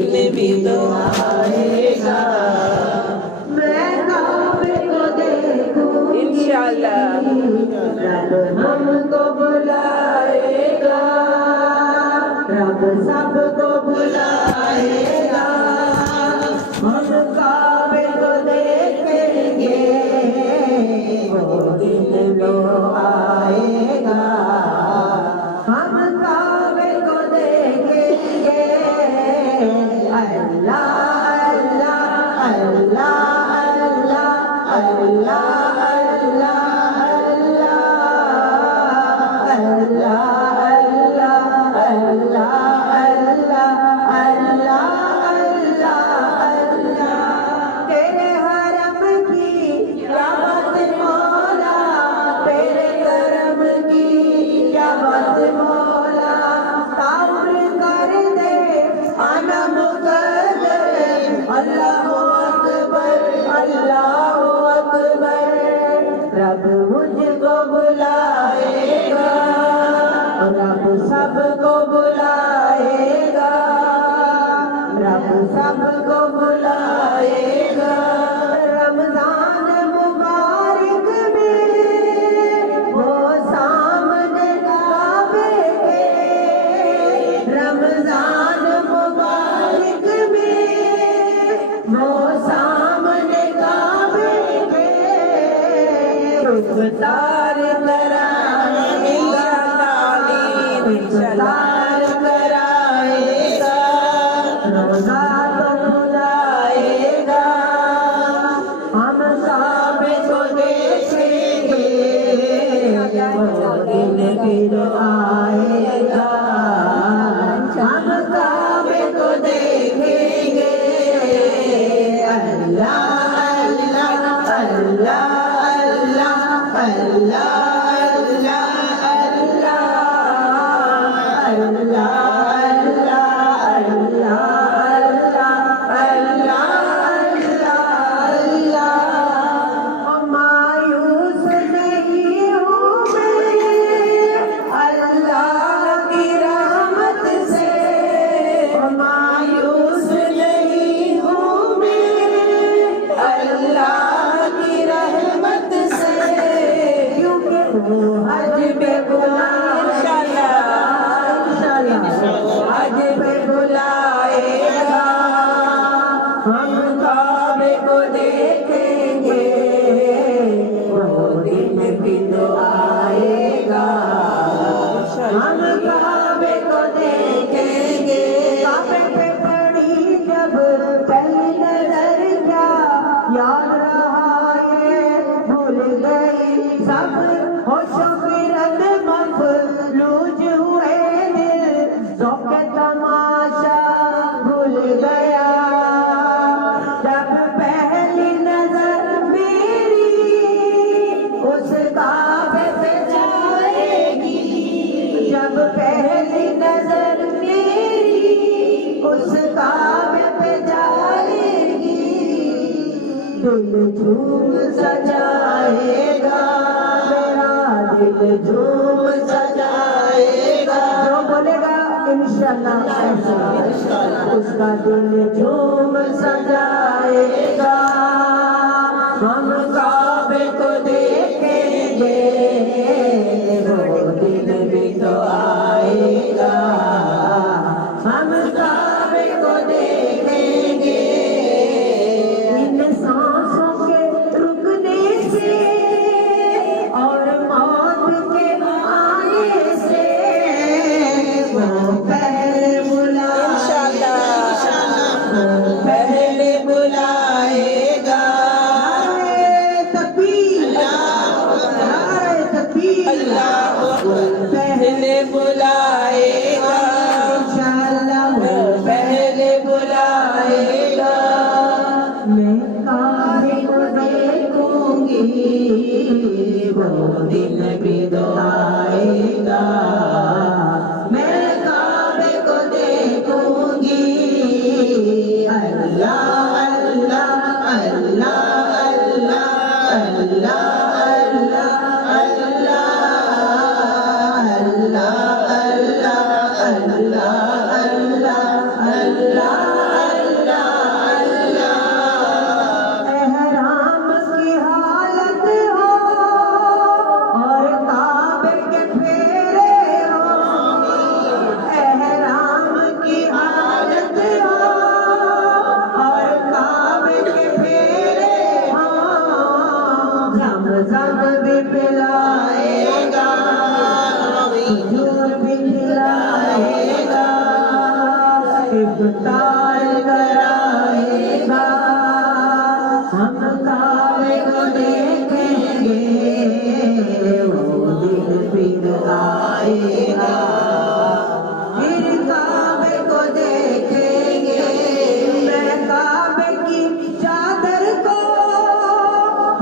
में भी तो आएगा, मैं काबे को देखूं इंशाअल्लाह, रब हमको बुलाएगा, रब सबको बुलाएगा, हम काबे को देखेंगे, वो दिन लो आएगा, हम काबे को देखेंगे। अल्लाह अल्लाह अल्लाह अल्लाह अल्लाह अल्लाह अल्लाह अल्लाह अल्लाह अल्लाह अल्लाह अल्लाह तेरे हरम की क्या बात मौला, तेरे करम की क्या बात मौला, ताउर कर दे आना मुकद्दर, अल्लाह अकबर अल्लाह अकबर, रब मुझको बुलाएगा, रब सबको बुलाएगा, रब सबको बुलाएगा, रमजान मुबारक में वो सामने काबे के, रमजान मुबारक में वो सामने काबे के, इफ्तार कराएगा, इफ्तार कराएगा, रोज़ा तो बुलाएगा, हम काबे को देखेंगे, वो दिन भी तो आएगा, हम काबे को देखेंगे। अल्लाह अल्लाह अल्लाह अल्लाह अल्लाह अल्लाह अल्लाह अल्लाह अल्लाह, मायूस नहीं हूँ मैं अल्लाह की रहमत से, मायूस नहीं हूँ मैं अल्लाह की रहमत से, क्योंकि वो हज पे बुलाएगा, हज पे बुलाएगा, हम काबे को देखेंगे, वो दिन भी तो आएगा, हम काबे को देखेंगे। काबे पे पड़ी जब पहली नजर क्या याद रहा ये भूल गई सब, होशो फिरत मफलूज हुए दिल, ज़ौक़ तमाशा भूल गया, जब पहली नजर मेरी उस काबे पे जाएगी, जब पहली नजर मेरी उस काबे पे जाएगी, दिल झूम सजाएगा, मेरा दिल झूम सजाएगा, जो बोलेगा इंशाअल्लाह उसका दिल झूम सजाएगा, हम काबे को देखेंगे, वो दिन भी तो आएगा, हम काबे को देखेंगे। इन सांसों के रुकने से और मौत के आने से वो पहले बुलाएगा, पहले बुलाएगा, तकबीर पहले बुलाएगा, इंशाअल्लाह पहले बुलाएगा, मैं काबे को देखूंगी, वो दिन भी तो आएगा, मैं काबे को देखूंगी। अल्लाह अल्लाह अल्लाह अल्लाह अल्लाह अल्लाह अल्लाह अल्लाह अल्लाह अल्लाह अल्लाह गा फिर काबे को देखेंगे मैं काबे की चादर को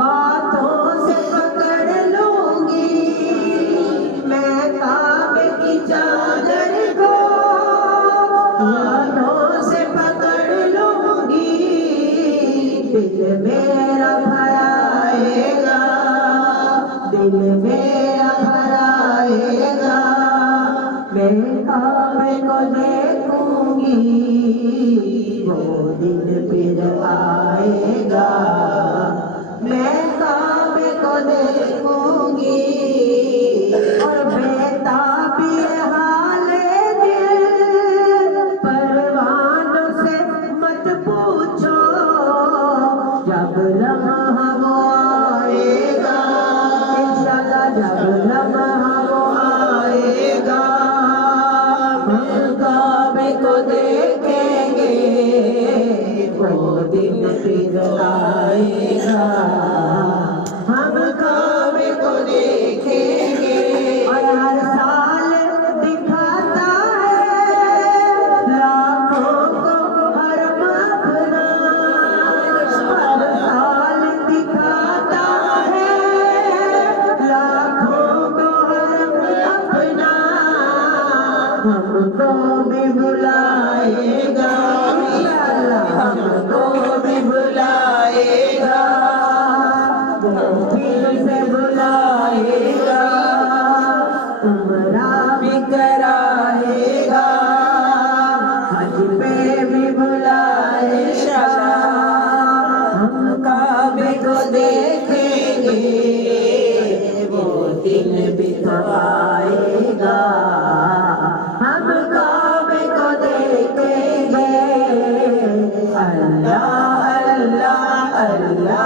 हाथों से पकड़ लूंगी मैं काबे की चादर को हाथों से पकड़ लूंगी दिल मेरा भराएगा दिल मेरा भराएगा मैं काबे को देखूंगी वो दिन फिर आएगा मैं काबे को देखूंगी और बेताबी हाले दिल परवानों से मत पूछो जब लम्हा वो आएगा इंशाल्लाह जब लम्हा वो आएगा हम काबे को देखेंगे वो दिन फिर आएगा हम काबे को देखेंगे और हर साल दिखाता है लाखों को हरम अपना हर साल दिखाता है लाखों को हरम अपना हमको भी बुलाएगा इंशाअल्लाह हमको भी बुलाएगा वो फिर से बुलाएगा उम्रा भी कराएगा हज पे भी बुलाएगा हम काबे को देखेंगे वो दिन भी तो आएगा हम काबे को देखेंगे अल्लाह अल्लाह अल्लाह